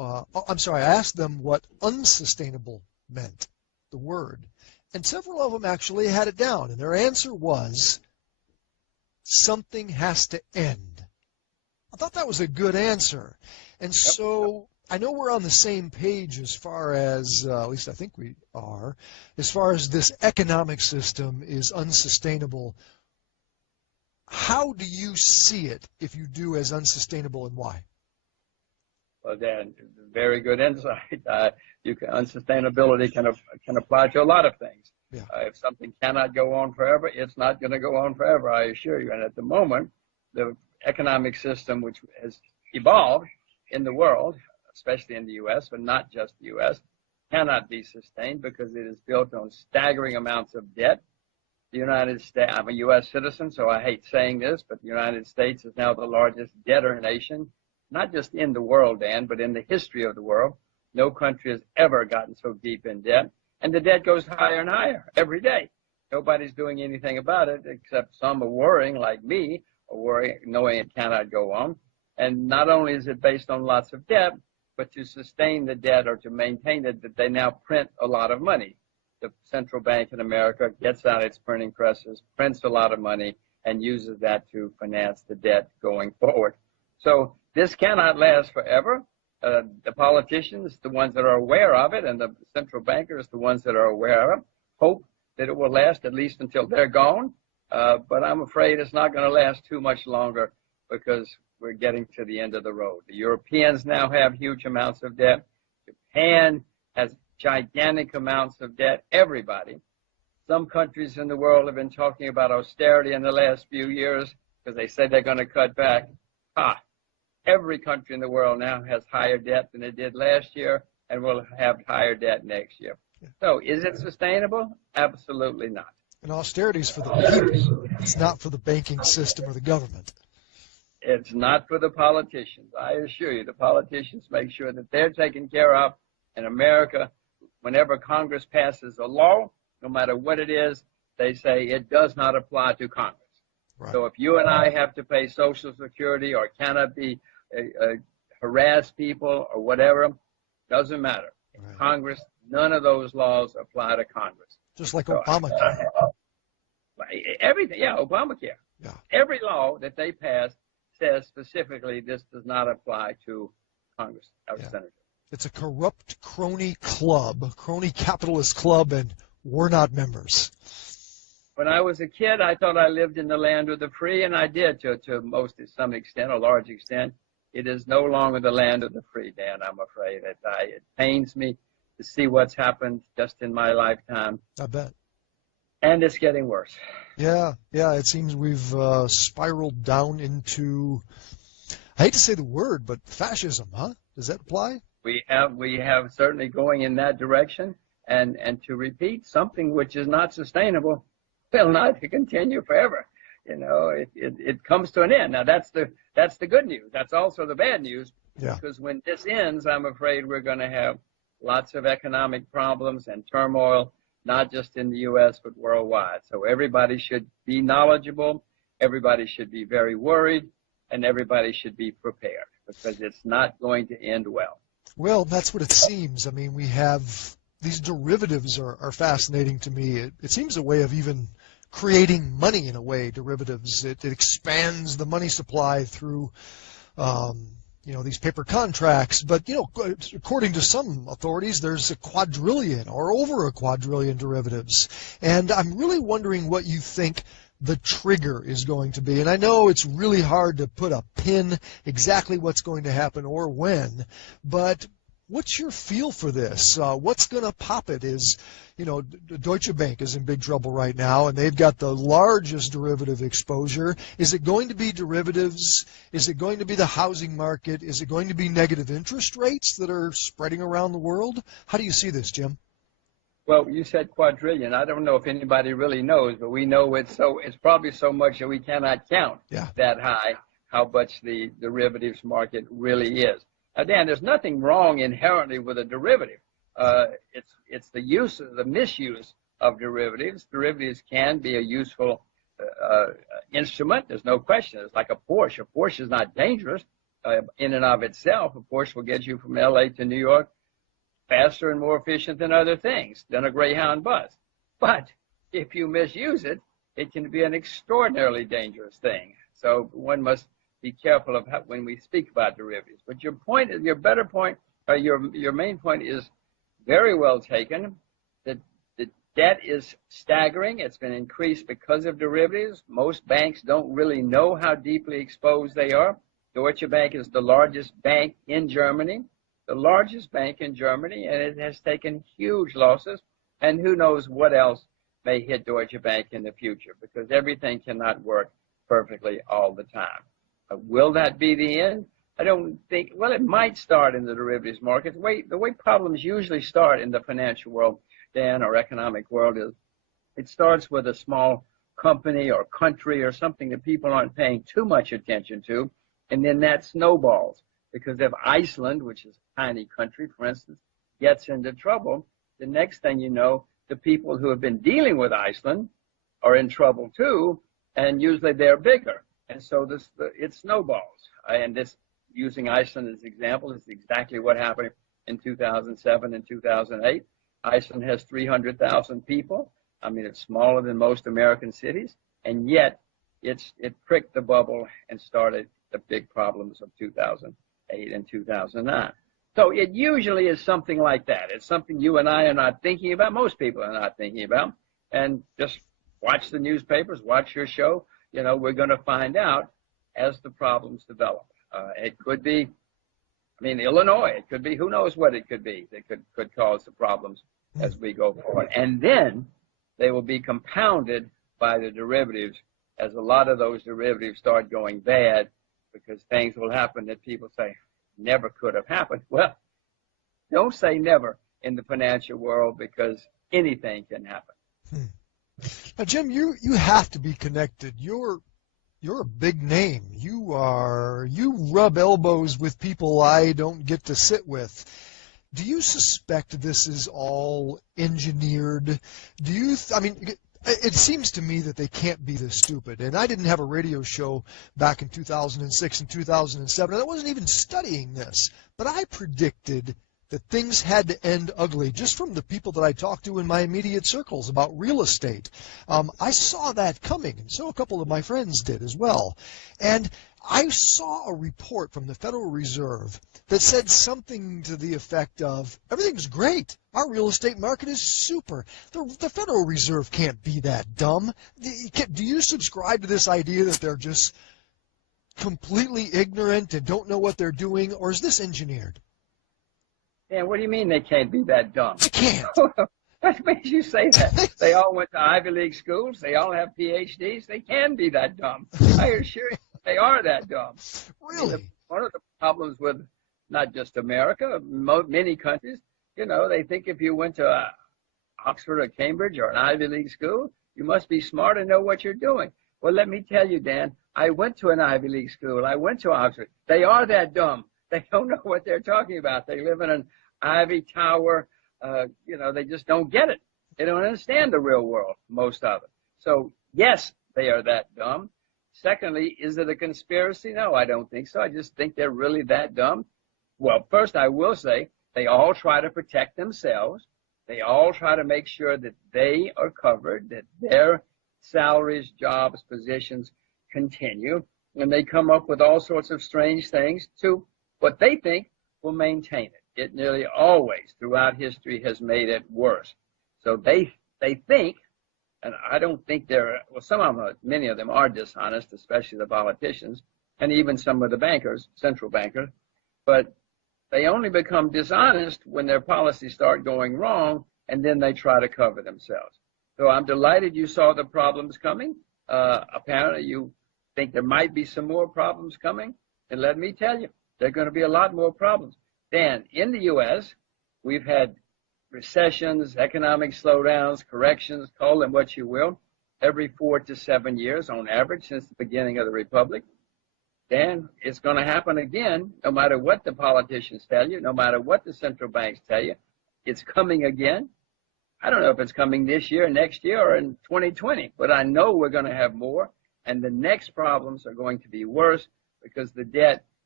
I asked them what unsustainable meant, the word. And several of them actually had it down. And their answer was, something has to end. I thought that was a good answer. And so I know we're on the same page as far as, at least I think we are, as far as this economic system is unsustainable. How do you see it, if you do, as unsustainable, and why? Well, Dan, very good insight. Unsustainability can apply to a lot of things. Yeah. If something cannot go on forever, it's not going to go on forever, I assure you. And at the moment, the economic system which has evolved in the world, especially in the U.S., but not just the U.S., cannot be sustained because it is built on staggering amounts of debt. The United States, I'm a U.S. citizen, so I hate saying this, but the United States is now the largest debtor nation, not just in the world, Dan, but in the history of the world. No country has ever gotten so deep in debt, and the debt goes higher and higher every day. Nobody's doing anything about it, except some are worrying, like me, are worrying, knowing it cannot go on. And not only is it based on lots of debt, but to sustain the debt or to maintain it, that they now print a lot of money. The central bank in America gets out its printing presses, prints a lot of money, and uses that to finance the debt going forward. So this cannot last forever. The politicians, the ones that are aware of it, and the central bankers, the ones that are aware of it, hope that it will last at least until they're gone. But I'm afraid it's not going to last too much longer because we're getting to the end of the road. The Europeans now have huge amounts of debt. Japan has gigantic amounts of debt. Everybody. Some countries in the world have been talking about austerity in the last few years because they say they're going to cut back. Every country in the world now has higher debt than it did last year and will have higher debt next year. So is it sustainable? Absolutely not. And austerity is for the people. It's not for the banking system or the government. It's not for the politicians. I assure you, the politicians make sure that they're taken care of. In America, whenever Congress passes a law, no matter what it is, they say it does not apply to Congress. Right. So if you and I have to pay Social Security or cannot be harass people or whatever, doesn't matter. Right. Congress, none of those laws apply to Congress. Just like Obamacare. Everything, yeah, Obamacare. Yeah. Every law that they pass says specifically this does not apply to Congress or Senators. It's a corrupt crony club, crony capitalist club, and we're not members. When I was a kid, I thought I lived in the land of the free, and I did to some extent, a large extent. It is no longer the land of the free, Dan, I'm afraid. It pains me to see what's happened just in my lifetime. I bet. And it's getting worse. Yeah, it seems we've spiraled down into, I hate to say the word, but fascism, huh? Does that apply? We have certainly going in that direction, and to repeat, something which is not sustainable will not continue forever. You know, it comes to an end. Now that's the good news. That's also the bad news. Yeah. Because when this ends, I'm afraid we're going to have lots of economic problems and turmoil, not just in the U.S., but worldwide. So everybody should be knowledgeable, everybody should be very worried, and everybody should be prepared because it's not going to end well. Well, that's what it seems. I mean, we have these derivatives are fascinating to me. It seems a way of even creating money in a way, derivatives. It expands the money supply through these paper contracts. But, according to some authorities, there's a quadrillion or over a quadrillion derivatives. And I'm really wondering what you think the trigger is going to be. And I know it's really hard to put a pin exactly what's going to happen or when, but what's your feel for this? What's going to pop it is, Deutsche Bank is in big trouble right now, and they've got the largest derivative exposure. Is it going to be derivatives? Is it going to be the housing market? Is it going to be negative interest rates that are spreading around the world? How do you see this, Jim? Well, you said quadrillion. I don't know if anybody really knows, but we know it's probably so much that we cannot count that high how much the derivatives market really is. Now, Dan, there's nothing wrong inherently with a derivative. It's the misuse of derivatives. Derivatives can be a useful instrument. There's no question. It's like a Porsche. A Porsche is not dangerous. in and of itself, of course, will get you from LA to New York faster and more efficient than other things, than a Greyhound bus. But if you misuse it, it can be an extraordinarily dangerous thing. So one must be careful of how, when we speak about derivatives. But your point, your better point, your main point is very well taken. The debt is staggering. It's been increased because of derivatives. Most banks don't really know how deeply exposed they are. Deutsche Bank is the largest bank in Germany, and it has taken huge losses. And who knows what else may hit Deutsche Bank in the future, because everything cannot work perfectly all the time. Will that be the end? I don't think. Well, it might start in the derivatives market. The way problems usually start in the financial world, Dan, or economic world, is it starts with a small company or country or something that people aren't paying too much attention to, and then that snowballs. Because if Iceland, which is a tiny country, for instance, gets into trouble, the next thing you know, the people who have been dealing with Iceland are in trouble too, and usually they're bigger. And so it snowballs. And this, using Iceland as an example, is exactly what happened in 2007 and 2008. Iceland has 300,000 people. I mean, it's smaller than most American cities, and yet it pricked the bubble and started the big problems of 2008 and 2009. So it usually is something like that. It's something you and I are not thinking about. Most people are not thinking about. And just watch the newspapers, watch your show. You know, we're going to find out as the problems develop. It could be, I mean, Illinois. It could be, who knows what it could be that could cause the problems as we go forward. And then they will be compounded by the derivatives as a lot of those derivatives start going bad, because things will happen that people say never could have happened. Well, don't say never in the financial world, because anything can happen. Now, Jim, you have to be connected. You're a big name. You rub elbows with people I don't get to sit with. Do you suspect this is all engineered? It seems to me that they can't be this stupid. And I didn't have a radio show back in 2006 and 2007, and I wasn't even studying this. But I predicted that things had to end ugly just from the people that I talked to in my immediate circles about real estate. I saw that coming, and so a couple of my friends did as well. And I saw a report from the Federal Reserve that said something to the effect of, everything's great. Our real estate market is super. The Federal Reserve can't be that dumb. Do you subscribe to this idea that they're just completely ignorant and don't know what they're doing, or is this engineered? Yeah, what do you mean they can't be that dumb? They can't. What makes you say that? They all went to Ivy League schools. They all have PhDs. They can be that dumb. I assure you, they are that dumb. Really? One of the problems with not just America, many countries, you know, they think if you went to Oxford or Cambridge or an Ivy League school, you must be smart and know what you're doing. Well, let me tell you, Dan, I went to an Ivy League school. I went to Oxford. They are that dumb. They don't know what they're talking about. They live in an ivy tower. You know, they just don't get it. They don't understand the real world, most of it. So, yes, they are that dumb. Secondly, is it a conspiracy? No, I don't think so. I just think they're really that dumb. Well, first, I will say they all try to protect themselves. They all try to make sure that they are covered, that their salaries, jobs, positions continue. And they come up with all sorts of strange things to what they think will maintain it. It nearly always, throughout history, has made it worse. So they think, and I don't think many of them are dishonest, especially the politicians, and even some of the bankers, central bankers, but they only become dishonest when their policies start going wrong, and then they try to cover themselves. So I'm delighted you saw the problems coming. Apparently you think there might be some more problems coming, and let me tell you, there are going to be a lot more problems. Dan, in the U.S., we've had recessions, economic slowdowns, corrections, call them what you will, every 4 to 7 years on average since the beginning of the Republic. Dan, it's going to happen again, no matter what the politicians tell you, no matter what the central banks tell you. It's coming again. I don't know if it's coming this year, next year, or in 2020, but I know we're going to have more, and the next problems are going to be worse because the debt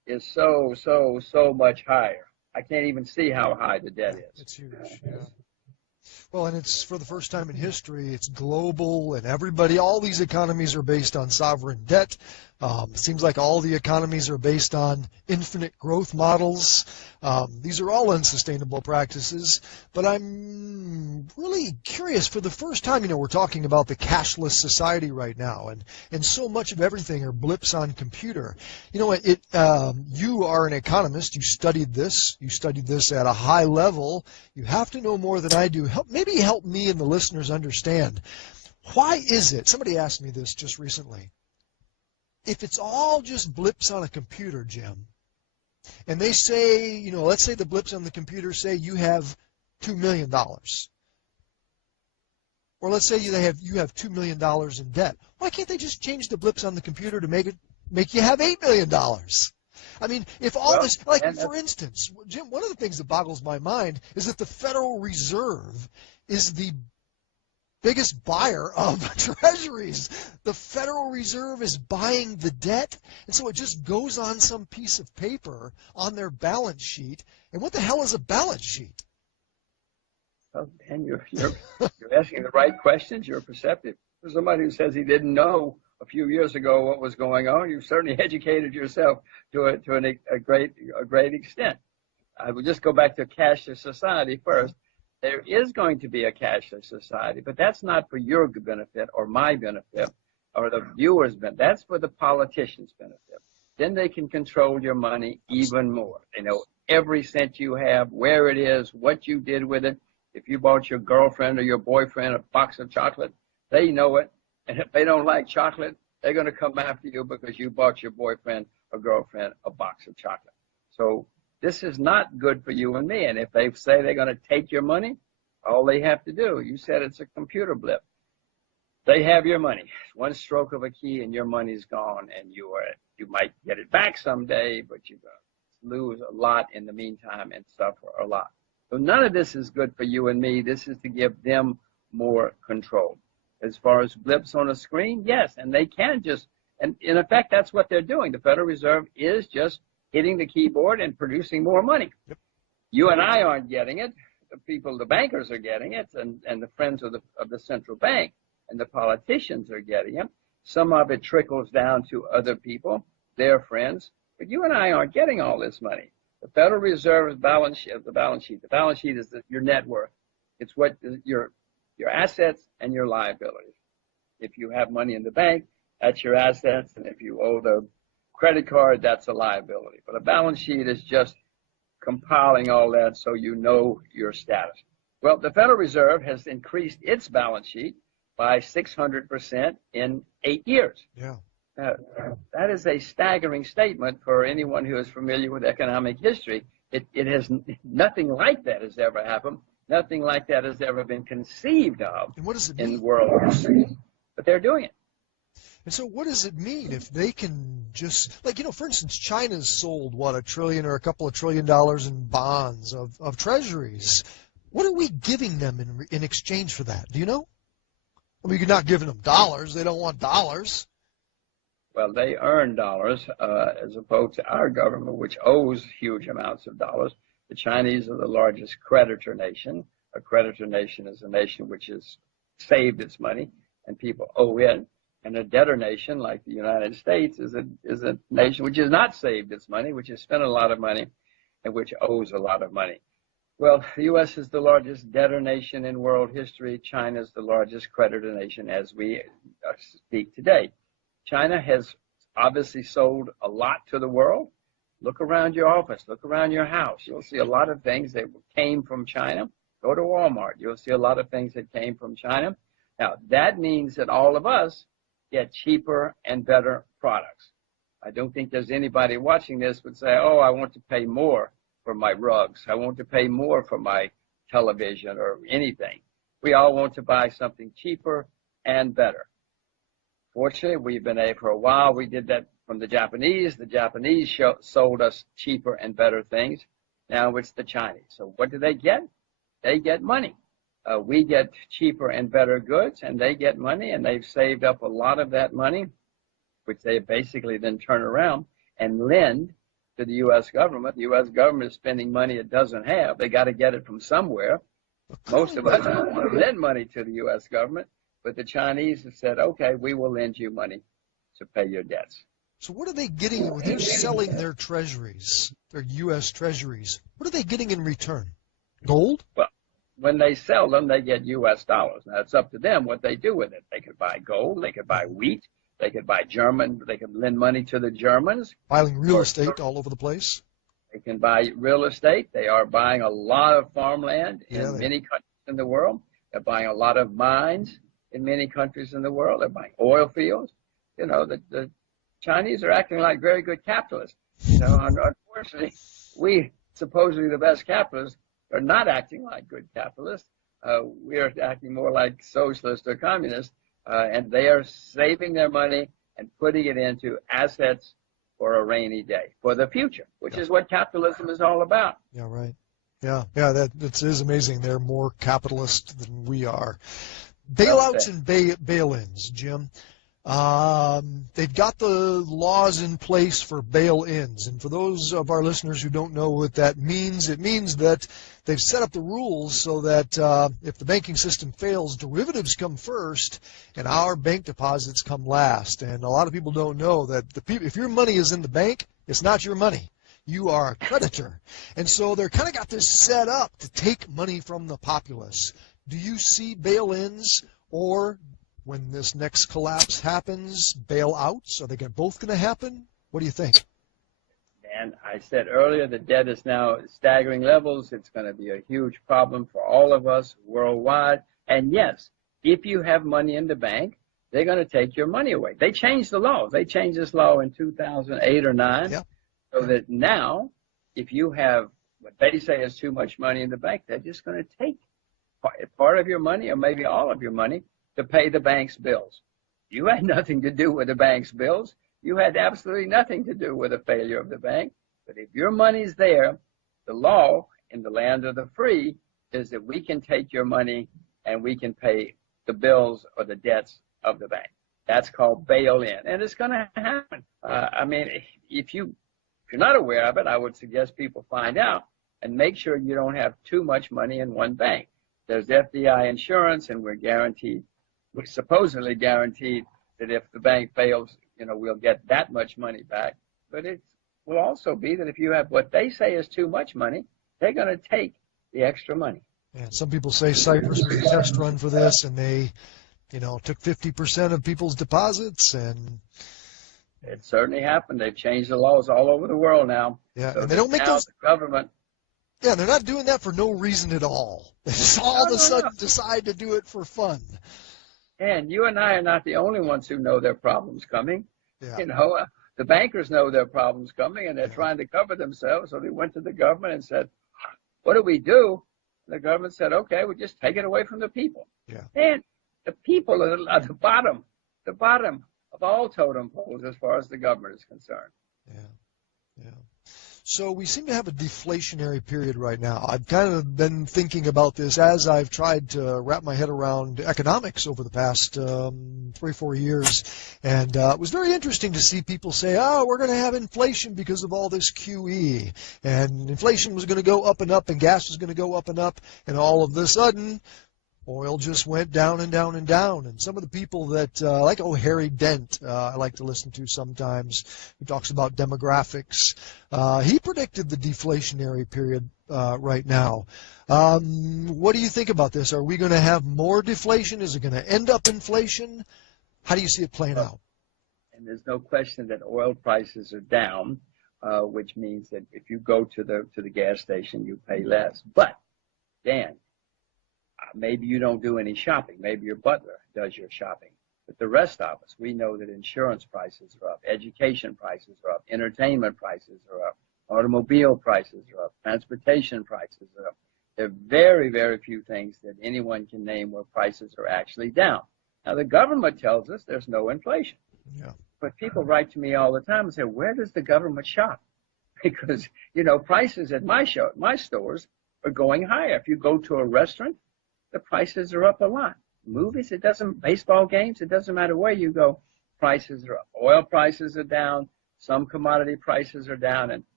is so much higher. I can't even see how high the debt is. It's huge, yeah. Well, and it's for the first time in history, it's global, and everybody, all these economies are based on sovereign debt. It seems like all the economies are based on infinite growth models. These are all unsustainable practices, but I'm really curious. For the first time, we're talking about the cashless society right now, and so much of everything are blips on computer. You are an economist. You studied this at a high level. You have to know more than I do. Maybe help me and the listeners understand, why is it, somebody asked me this just recently, if it's all just blips on a computer, Jim, and they say, let's say the blips on the computer say you have $2 million. Or let's say you have $2 million in debt. Why can't they just change the blips on the computer to make you have $8 million? I mean, if all this, for instance, Jim, one of the things that boggles my mind is that the Federal Reserve is the biggest buyer of treasuries. The Federal Reserve is buying the debt, and so it just goes on some piece of paper on their balance sheet. And what the hell is a balance sheet? Well, Dan, you're asking the right questions. You're perceptive. For somebody who says he didn't know a few years ago what was going on, you've certainly educated yourself to a great extent. I would just go back to cashless society first. There is going to be a cashless society, but that's not for your benefit or my benefit or the viewers' benefit. That's for the politicians' benefit. Then they can control your money even more. They know every cent you have, where it is, what you did with it. If you bought your girlfriend or your boyfriend a box of chocolate, they know it. And if they don't like chocolate, they're going to come after you because you bought your boyfriend or girlfriend a box of chocolate. So this is not good for you and me. And if they say they're going to take your money, all they have to do, you said it's a computer blip. They have your money. One stroke of a key and your money's gone, and you might get it back someday, but you're going to lose a lot in the meantime and suffer a lot. So none of this is good for you and me. This is to give them more control. As far as blips on a screen, yes, and they can just, and in effect, that's what they're doing. The Federal Reserve is just hitting the keyboard and producing more money. Yep. You and I aren't getting it. The bankers are getting it, and the friends of the central bank and the politicians are getting it. Some of it trickles down to other people, their friends, but you and I aren't getting all this money. The Federal Reserve's balance sheet, the balance sheet is your net worth. It's what your assets and your liabilities. If you have money in the bank, that's your assets, and if you owe the credit card, that's a liability. But a balance sheet is just compiling all that so you know your status. Well, the Federal Reserve has increased its balance sheet by 600% in 8 years. Yeah. That is a staggering statement for anyone who is familiar with economic history. It has nothing like that has ever happened. Nothing like that has ever been conceived of and what does it mean? In world history. But they're doing it. And so what does it mean if they can just, for instance, China's sold, $1 trillion or a couple of $1 trillion in bonds of treasuries. What are we giving them in exchange for that? Do you know? I mean, you're not giving them dollars. They don't want dollars. Well, they earn dollars as opposed to our government, which owes huge amounts of dollars. The Chinese are the largest creditor nation. A creditor nation is a nation which has saved its money and people owe it. And a debtor nation like the United States is a nation which has not saved its money, which has spent a lot of money, and which owes a lot of money. Well, the U.S. is the largest debtor nation in world history. China is the largest creditor nation as we speak today. China has obviously sold a lot to the world. Look around your office. Look around your house. You'll see a lot of things that came from China. Go to Walmart. You'll see a lot of things that came from China. Now, that means that all of us get cheaper and better products. I don't think there's anybody watching this would say, oh, I want to pay more for my rugs. I want to pay more for my television or anything. We all want to buy something cheaper and better. Fortunately, we've been for a while, we did that from the Japanese. The Japanese sold us cheaper and better things. Now it's the Chinese. So what do they get? They get money. We get cheaper and better goods, and they get money, and they've saved up a lot of that money, which they basically then turn around and lend to the U.S. government. The U.S. government is spending money it doesn't have. They got to get it from somewhere. Most of us don't want to lend money to the U.S. government, but the Chinese have said, okay, we will lend you money to pay your debts. So what are they getting when they're selling their treasuries, their U.S. treasuries? What are they getting in return? Gold? Well, when they sell them, they get U.S. dollars. Now, it's up to them what they do with it. They could buy gold. They could buy wheat. They could buy German. They could lend money to the Germans. Buying real estate all over the place. They can buy real estate. They are buying a lot of farmland in many countries in the world. They're buying a lot of mines in many countries in the world. They're buying oil fields. You know, the Chinese are acting like very good capitalists. You know, unfortunately, we, supposedly the best capitalists, are not acting like good capitalists. We are acting more like socialists or communists, and they are saving their money and putting it into assets for a rainy day, for the future, which is what capitalism is all about. Yeah, right. Yeah, that is amazing. They're more capitalist than we are. Bailouts and bail-ins, Jim. They've got the laws in place for bail-ins, and for those of our listeners who don't know what that means, it means that they've set up the rules so that if the banking system fails, derivatives come first and our bank deposits come last. And a lot of people don't know that if your money is in the bank, it's not your money. You are a creditor. And so they're kind of got this set up to take money from the populace. Do you see bail-ins, or when this next collapse happens, bailouts? Are they both going to happen? What do you think? And I said earlier, the debt is now at staggering levels. It's going to be a huge problem for all of us worldwide. And yes, if you have money in the bank, they're going to take your money away. They changed the law. They changed this law in 2008 or 9, so that now, if you have what they say is too much money in the bank, they're just going to take part of your money, or maybe all of your money, to pay the bank's bills. You had nothing to do with the bank's bills. You had absolutely nothing to do with the failure of the bank. But if your money's there, the law in the land of the free is that we can take your money and we can pay the bills or the debts of the bank. That's called bail-in, and it's going to happen. I mean, if you're not aware of it, I would suggest people find out and make sure you don't have too much money in one bank. There's FDI insurance, and we're supposedly guaranteed that if the bank fails, you know, we'll get that much money back. But it will also be that if you have what they say is too much money, they're going to take the extra money. Yeah, some people say Cyprus was a test run for this, and they, took 50% of people's deposits, and it certainly happened. They've changed the laws all over the world now. Yeah, so and they don't make those. The government. Yeah, they're not doing that for no reason at all. They just all of a sudden decide to do it for fun. And you and I are not the only ones who know their problems coming. Yeah. The bankers know their problems coming, and they're trying to cover themselves. So they went to the government and said, what do we do? The government said, okay, we'll just take it away from the people. Yeah. And the people are the bottom of all totem poles as far as the government is concerned. Yeah. So we seem to have a deflationary period right now. I've kind of been thinking about this as I've tried to wrap my head around economics over the past 3-4 years. And it was very interesting to see people say, we're going to have inflation because of all this QE. And inflation was going to go up and up, and gas was going to go up and up. And all of a sudden, oil just went down and down and down. And some of the people that, like Harry Dent, I like to listen to sometimes, who talks about demographics, he predicted the deflationary period right now. What do you think about this? Are we going to have more deflation? Is it going to end up inflation? How do you see it playing out? And there's no question that oil prices are down, which means that if you go to the gas station, you pay less. But, Dan, maybe you don't do any shopping. Maybe your butler does your shopping. But the rest of us, we know that insurance prices are up, education prices are up, entertainment prices are up, automobile prices are up, transportation prices are up. There are very, very few things that anyone can name where prices are actually down. Now, the government tells us there's no inflation. Yeah. But people write to me all the time and say, where does the government shop? Because, prices at my stores are going higher. If you go to a restaurant, the prices are up a lot. Movies, baseball games, it doesn't matter where you go, prices are up. Oil prices are down, some commodity prices are down, and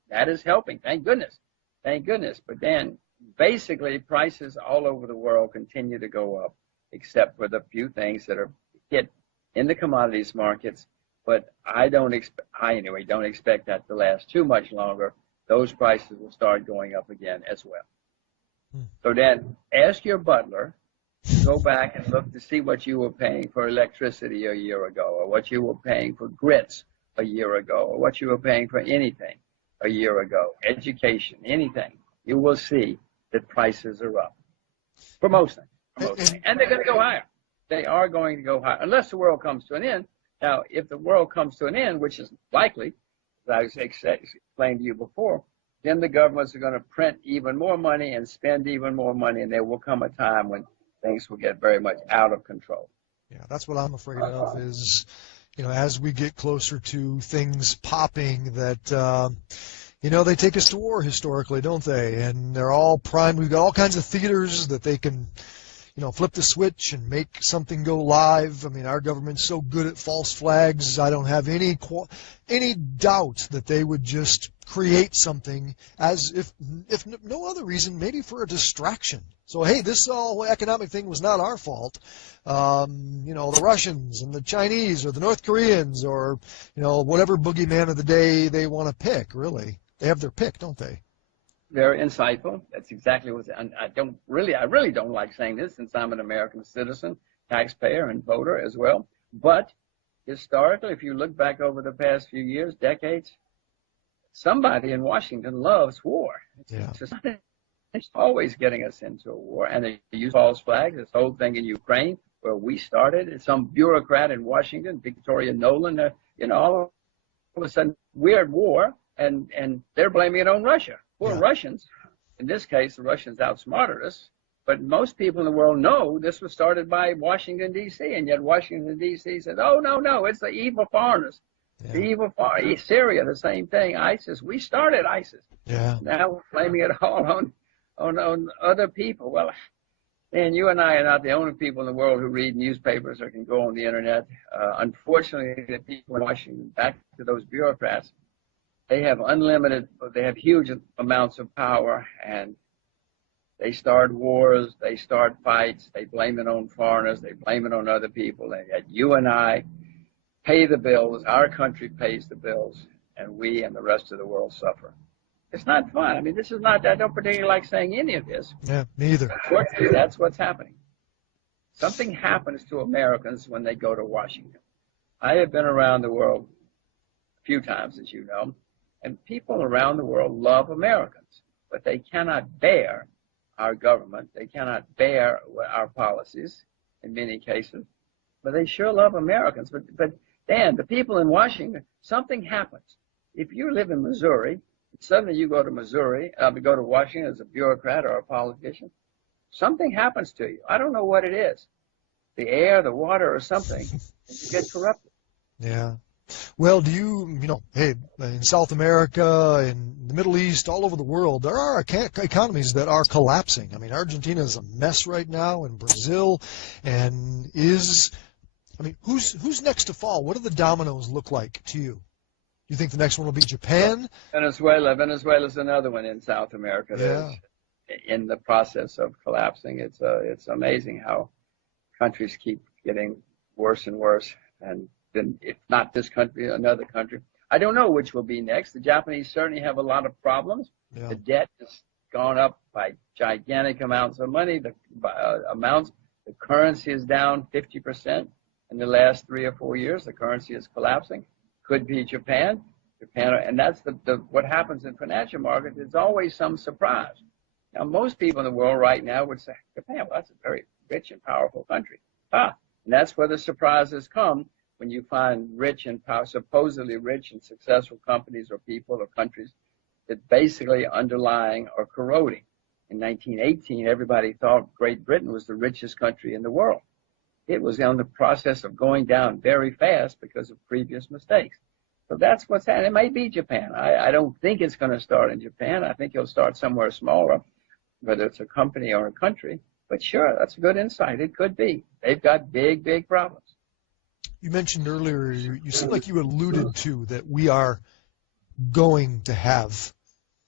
That is helping. Thank goodness. Thank goodness. But then basically prices all over the world continue to go up, except for the few things that are hit in the commodities markets. But I anyway don't expect that to last too much longer. Those prices will start going up again as well. So then ask your butler, go back and look to see what you were paying for electricity a year ago, or what you were paying for grits a year ago, or what you were paying for anything a year ago, education, anything. You will see that prices are up for most things. And they're going to go higher. They are going to go higher, unless the world comes to an end. Now, if the world comes to an end, which is likely, as I explained to you before, then the governments are going to print even more money and spend even more money, and there will come a time when things will get very much out of control. Yeah, that's what I'm afraid of is, as we get closer to things popping that, they take us to war historically, don't they? And they're all primed. We've got all kinds of theaters that they can, flip the switch and make something go live. I mean, our government's so good at false flags. I don't have any doubt that they would just create something as if no other reason, maybe for a distraction. So, hey, this whole economic thing was not our fault. The Russians and the Chinese or the North Koreans or, whatever boogeyman of the day they want to pick, really. They have their pick, don't they? Very insightful. That's exactly what I really don't like saying this since I'm an American citizen, taxpayer, and voter as well. But historically, if you look back over the past few years, decades, somebody in Washington loves war. It's always getting us into a war. And they use false flags, this whole thing in Ukraine, where we started. It's some bureaucrat in Washington, Victoria Nolan, all of a sudden, we're at war, and they're blaming it on Russia. Well, Russians, in this case, the Russians outsmarted us, but most people in the world know this was started by Washington, D.C., and yet Washington, D.C. said, oh, no, it's the evil foreigners. Yeah. The evil foreigners. Syria, the same thing. ISIS, we started ISIS. Yeah. Now we're blaming it all on other people. Well, man, you and I are not the only people in the world who read newspapers or can go on the Internet. Unfortunately, the people in Washington, back to those bureaucrats, they have huge amounts of power, and they start wars, they start fights, they blame it on foreigners, they blame it on other people, and yet you and I pay the bills, our country pays the bills, and we and the rest of the world suffer. It's not fun. I mean, this is not, I don't particularly like saying any of this. Yeah, me either. Unfortunately, that's what's happening. Something happens to Americans when they go to Washington. I have been around the world a few times, as you know, and people around the world love Americans, but they cannot bear our government. They cannot bear our policies in many cases, but they sure love Americans. But Dan, the people in Washington, something happens. If you live in Missouri, suddenly you go to go to Washington as a bureaucrat or a politician, something happens to you. I don't know what it is, the air, the water, or something, and you get corrupted. Yeah. Well, hey, in South America, in the Middle East, all over the world, there are economies that are collapsing. I mean, Argentina is a mess right now, and Brazil, and who's next to fall? What do the dominoes look like to you? You think the next one will be Japan? Venezuela's another one in South America that's in the process of collapsing. It's amazing how countries keep getting worse and worse, and then if not this country, another country. I don't know which will be next. The Japanese certainly have a lot of problems. Yeah. The debt has gone up by gigantic amounts of money. The currency is down 50% in the last 3 or 4 years. The currency is collapsing. Could be Japan, and that's what happens in financial markets. It's always some surprise. Now, most people in the world right now would say, Japan, well, that's a very rich and powerful country. And that's where the surprises come when you find rich and supposedly rich and successful companies or people or countries that basically underlying are corroding. In 1918, everybody thought Great Britain was the richest country in the world. It was on the process of going down very fast because of previous mistakes. So that's what's happening. It may be Japan. I don't think it's going to start in Japan. I think it'll start somewhere smaller, whether it's a company or a country. But sure, that's a good insight. It could be. They've got big, big problems. You mentioned earlier, you seem like you alluded to that we are going to have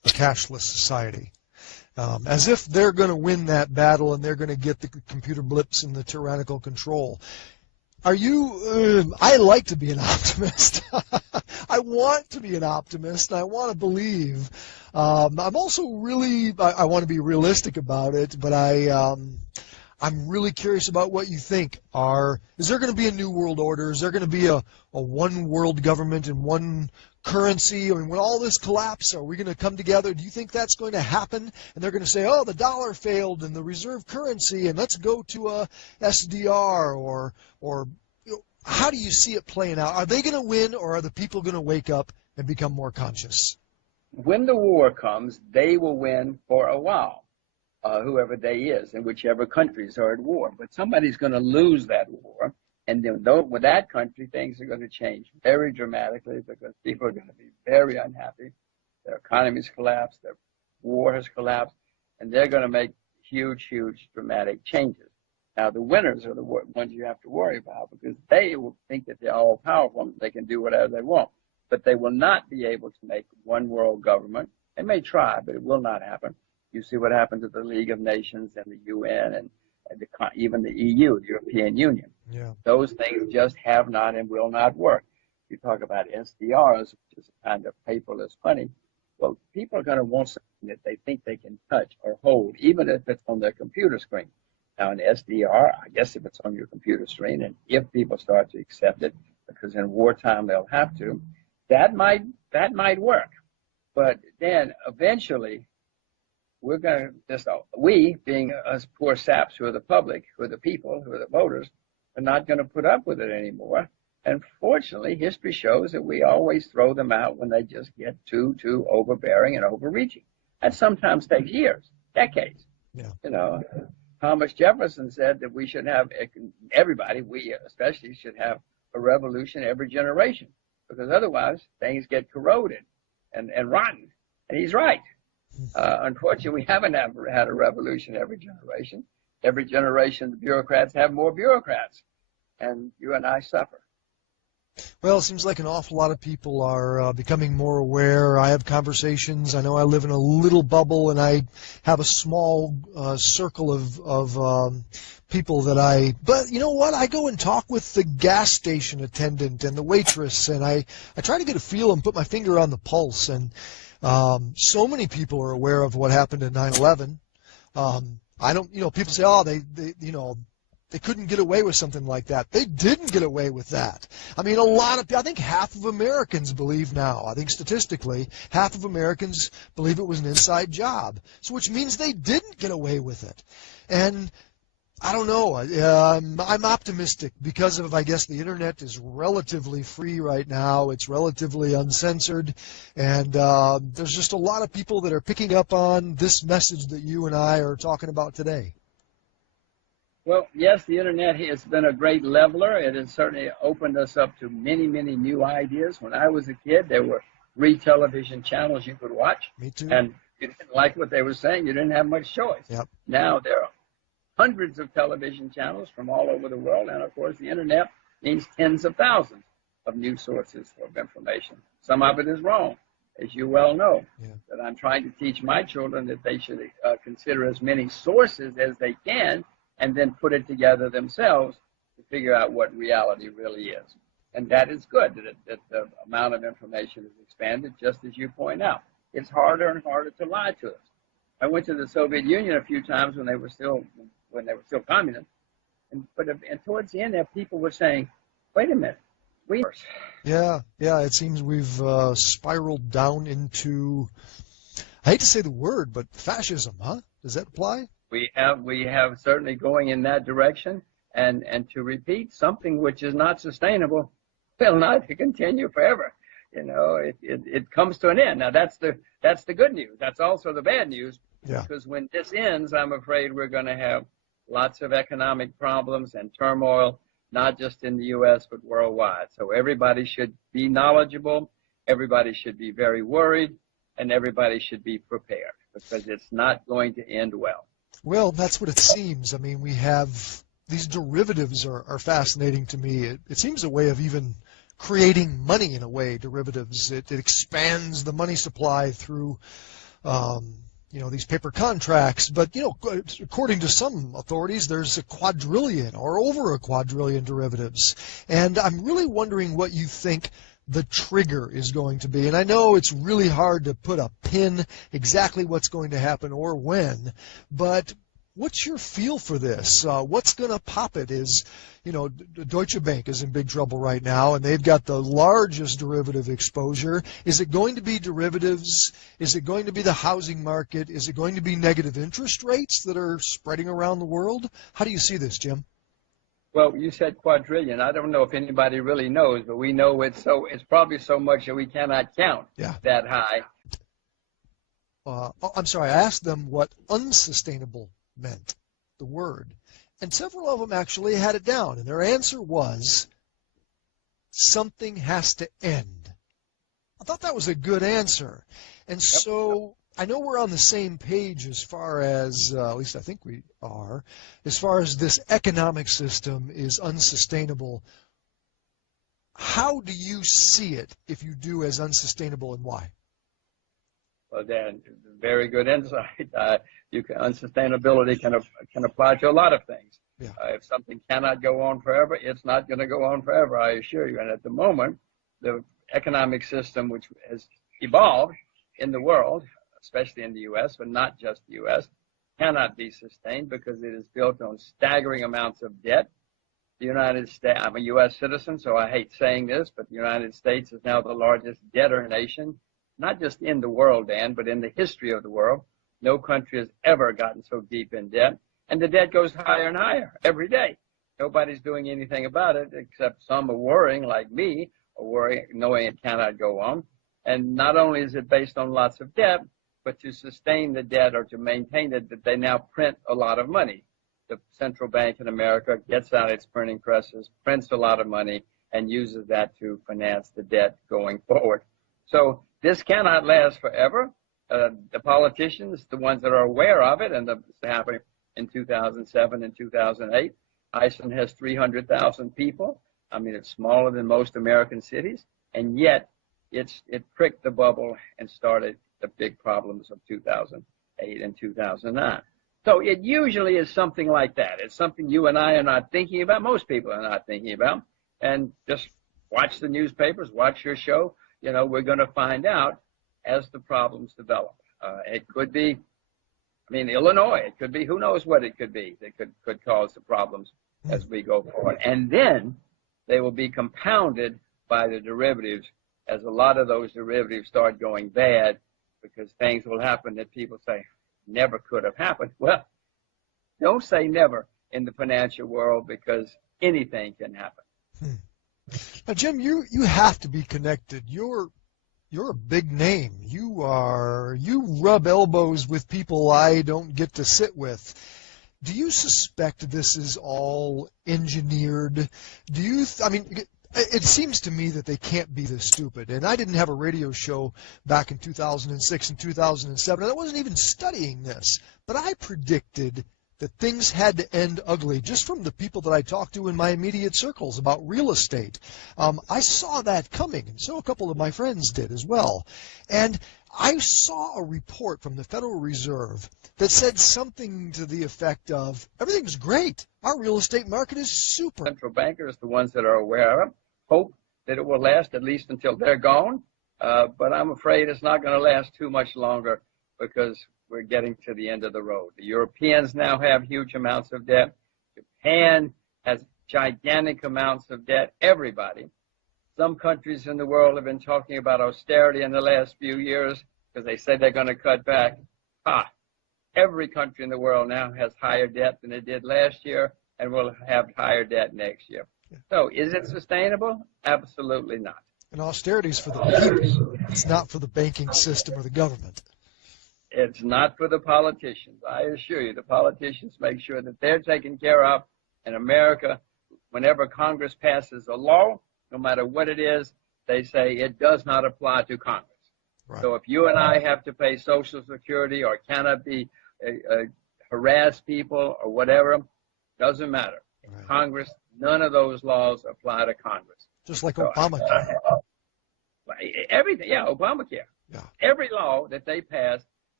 a cashless society. As if they're going to win that battle and they're going to get the computer blips and the tyrannical control. Are you, I like to be an optimist. I want to be an optimist. I want to believe. I'm also really, I want to be realistic about it, but I'm really curious about what you think. Is there going to be a new world order? Is there going to be a one world government and one currency? I mean, when all this collapses, are we going to come together? Do you think that's going to happen? And they're going to say, oh, the dollar failed and the reserve currency, and let's go to a SDR or you know, how do you see it playing out? Are they going to win, or are the people going to wake up and become more conscious? When the war comes, they will win for a while, whoever they is, and whichever countries are at war. But somebody's going to lose that war. And then with that country, things are going to change very dramatically because people are going to be very unhappy. Their economies collapse, their war has collapsed, and they're going to make huge, huge dramatic changes. Now, the winners are the ones you have to worry about because they will think that they're all powerful and they can do whatever they want. But they will not be able to make one world government. They may try, but it will not happen. You see what happened to the League of Nations and the UN and even the EU, the European Union. Yeah. Those things just have not and will not work. You talk about SDRs, which is a kind of paperless money. Well, people are going to want something that they think they can touch or hold, even if it's on their computer screen. Now, an SDR, I guess if it's on your computer screen, and if people start to accept it, because in wartime they'll have to, that might work. But then eventually, we're going to we, being us poor saps who are the public, who are the people, who are the voters, are not going to put up with it anymore. And fortunately, history shows that we always throw them out when they just get too overbearing and overreaching. That sometimes takes years, decades. Yeah. You know, Thomas Jefferson said that we should have, everybody, we especially, should have a revolution every generation because otherwise things get corroded and rotten. And he's right. Unfortunately, we haven't had a revolution every generation. Every generation, the bureaucrats have more bureaucrats, and you and I suffer. Well, it seems like an awful lot of people are becoming more aware. I have conversations. I know I live in a little bubble, and I have a small circle of people that but you know what? I go and talk with the gas station attendant and the waitress, and I try to get a feel and put my finger on the pulse. And so many people are aware of what happened in 9/11. I don't, people say, oh, they couldn't get away with something like that. They didn't get away with that. I mean, I think half of Americans believe now, I think statistically, half of Americans believe it was an inside job. So which means they didn't get away with it. And I don't know. I'm optimistic because of, I guess, the internet is relatively free right now. It's relatively uncensored. And there's just a lot of people that are picking up on this message that you and I are talking about today. Well, yes, the internet has been a great leveler. It has certainly opened us up to many, many new ideas. When I was a kid, there were 3 television channels you could watch. Me too. And you didn't like what they were saying. You didn't have much choice. Yep. Now there are hundreds of television channels from all over the world. And, of course, the internet means tens of thousands of new sources of information. Some of it is wrong, as you well know. Yeah. But I'm trying to teach my children that they should consider as many sources as they can and then put it together themselves to figure out what reality really is. And that is good, that the amount of information is expanded, just as you point out. It's harder and harder to lie to us. I went to the Soviet Union a few times when they were still communist, and towards the end there, people were saying, wait a minute, Yeah, it seems we've spiraled down into, I hate to say the word, but fascism, huh? Does that apply? We have certainly going in that direction, and to repeat, something which is not sustainable will not continue forever. It comes to an end. Now that's the good news. That's also the bad news. Yeah. Because when this ends, I'm afraid we're going to have lots of economic problems and turmoil, not just in the U.S. but worldwide. So everybody should be knowledgeable. Everybody should be very worried, and everybody should be prepared because it's not going to end well. Well, that's what it seems. I mean, we have these derivatives are fascinating to me. It seems a way of even creating money in a way, derivatives. It expands the money supply through these paper contracts. But, according to some authorities, there's a quadrillion or over a quadrillion derivatives. And I'm really wondering what you think the trigger is going to be. And I know it's really hard to put a pin exactly what's going to happen or when, but what's your feel for this? What's going to pop it is, Deutsche Bank is in big trouble right now, and they've got the largest derivative exposure. Is it going to be derivatives? Is it going to be the housing market? Is it going to be negative interest rates that are spreading around the world? How do you see this, Jim? Well, you said quadrillion. I don't know if anybody really knows, but we know it's probably so much that we cannot count that high. I'm sorry, I asked them what unsustainable meant, the word. And several of them actually had it down, and their answer was something has to end. I thought that was a good answer. And so I know we're on the same page as far as, at least I think we are, as far as this economic system is unsustainable. How do you see it, if you do, as unsustainable, and why? Well, Dan, very good insight. Unsustainability can apply to a lot of things. Yeah. If something cannot go on forever, it's not going to go on forever, I assure you. And at the moment, the economic system which has evolved in the world, especially in the U.S., but not just the U.S., cannot be sustained because it is built on staggering amounts of debt. The United States, I'm a U.S. citizen, so I hate saying this, but the United States is now the largest debtor nation, not just in the world, Dan, but in the history of the world. No country has ever gotten so deep in debt, and the debt goes higher and higher every day. Nobody's doing anything about it, except some are worrying, like me, are worrying, knowing it cannot go on. And not only is it based on lots of debt, but to sustain the debt or to maintain it, that they now print a lot of money. The central bank in America gets out its printing presses, prints a lot of money, and uses that to finance the debt going forward. So this cannot last forever. The politicians, the ones that are aware of it, and it's happening in 2007 and 2008. Iceland has 300,000 people. I mean, it's smaller than most American cities, and yet it pricked the bubble and started the big problems of 2008 and 2009. So it usually is something like that. It's something you and I are not thinking about. Most people are not thinking about. And just watch the newspapers, watch your show. We're going to find out as the problems develop. It could be, Illinois. It could be, who knows what it could be that could cause the problems as we go forward. And then they will be compounded by the derivatives as a lot of those derivatives start going bad, because things will happen that people say never could have happened. Well, don't say never in the financial world, because anything can happen. Now, Jim, you have to be connected. You're a big name. You rub elbows with people I don't get to sit with. Do you suspect this is all engineered? It seems to me that they can't be this stupid. And I didn't have a radio show back in 2006 and 2007, and I wasn't even studying this. But I predicted that things had to end ugly just from the people that I talked to in my immediate circles about real estate. I saw that coming, and so a couple of my friends did as well. And I saw a report from the Federal Reserve that said something to the effect of, everything's great. Our real estate market is super. Central bankers, the ones that are aware of it, hope that it will last at least until they're gone. But I'm afraid it's not going to last too much longer, because we're getting to the end of the road. The Europeans now have huge amounts of debt. Japan has gigantic amounts of debt. Everybody. Some countries in the world have been talking about austerity in the last few years because they say they're going to cut back. Every country in the world now has higher debt than it did last year, and will have higher debt next year. So is it sustainable? Absolutely not. And austerity is for the people. It's not for the banking system or the government. It's not for the politicians. I assure you, the politicians make sure that they're taken care of. In America, whenever Congress passes a law, no matter what it is, they say it does not apply to Congress. Right. So if you and I have to pay Social Security or cannot be harass people or whatever, doesn't matter. Right. Congress, none of those laws apply to Congress. Just like Obamacare. Everything, Obamacare. Yeah. Every law that they pass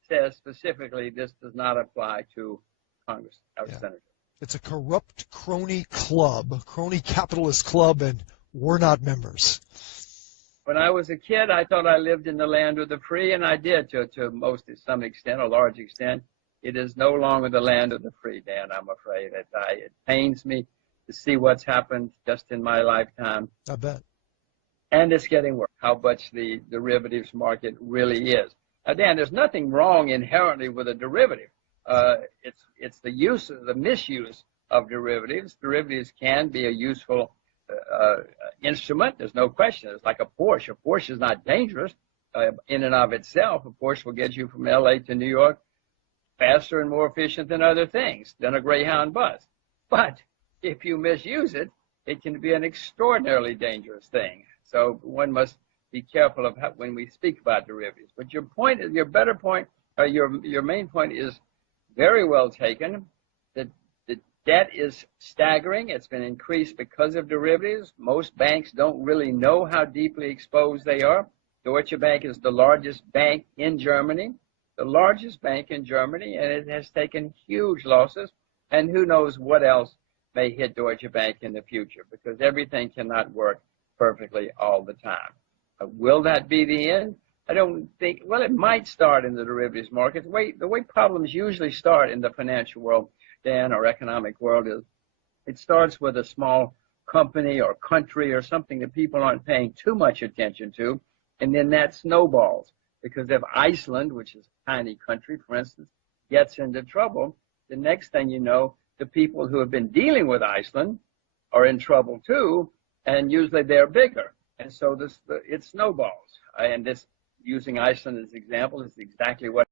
says specifically this does not apply to Congress or Yeah. senators. It's a corrupt crony club, crony capitalist club, and we're not members. When I was a kid, I thought I lived in the land of the free, and I did to some extent, a large extent. It is no longer the land of the free, Dan, I'm afraid. It pains me to see what's happened just in my lifetime. I bet. And it's getting worse, how much the derivatives market really is. Now, Dan, there's nothing wrong inherently with a derivative. It's the misuse of derivatives. Derivatives can be a useful instrument. There's no question. It's like a Porsche. A Porsche is not dangerous in and of itself. A Porsche will get you from LA to New York faster and more efficient than other things, than a Greyhound bus. But if you misuse it, it can be an extraordinarily dangerous thing. So one must be careful of how, when we speak about derivatives. But your point, your better point, your main point is very well taken. The debt is staggering. It's been increased because of derivatives. Most banks don't really know how deeply exposed they are. Deutsche Bank is the largest bank in Germany, and it has taken huge losses. And who knows what else may hit Deutsche Bank in the future, because everything cannot work perfectly all the time. Will that be the end? I don't think. Well, it might start in the derivatives market. The way problems usually start in the financial world, Dan, or economic world, is it starts with a small company or country or something that people aren't paying too much attention to, and then that snowballs. Because if Iceland, which is a tiny country, for instance, gets into trouble, the next thing you know, the people who have been dealing with Iceland are in trouble too, and usually they're bigger. And so it snowballs. And this, using Iceland as an example, is exactly what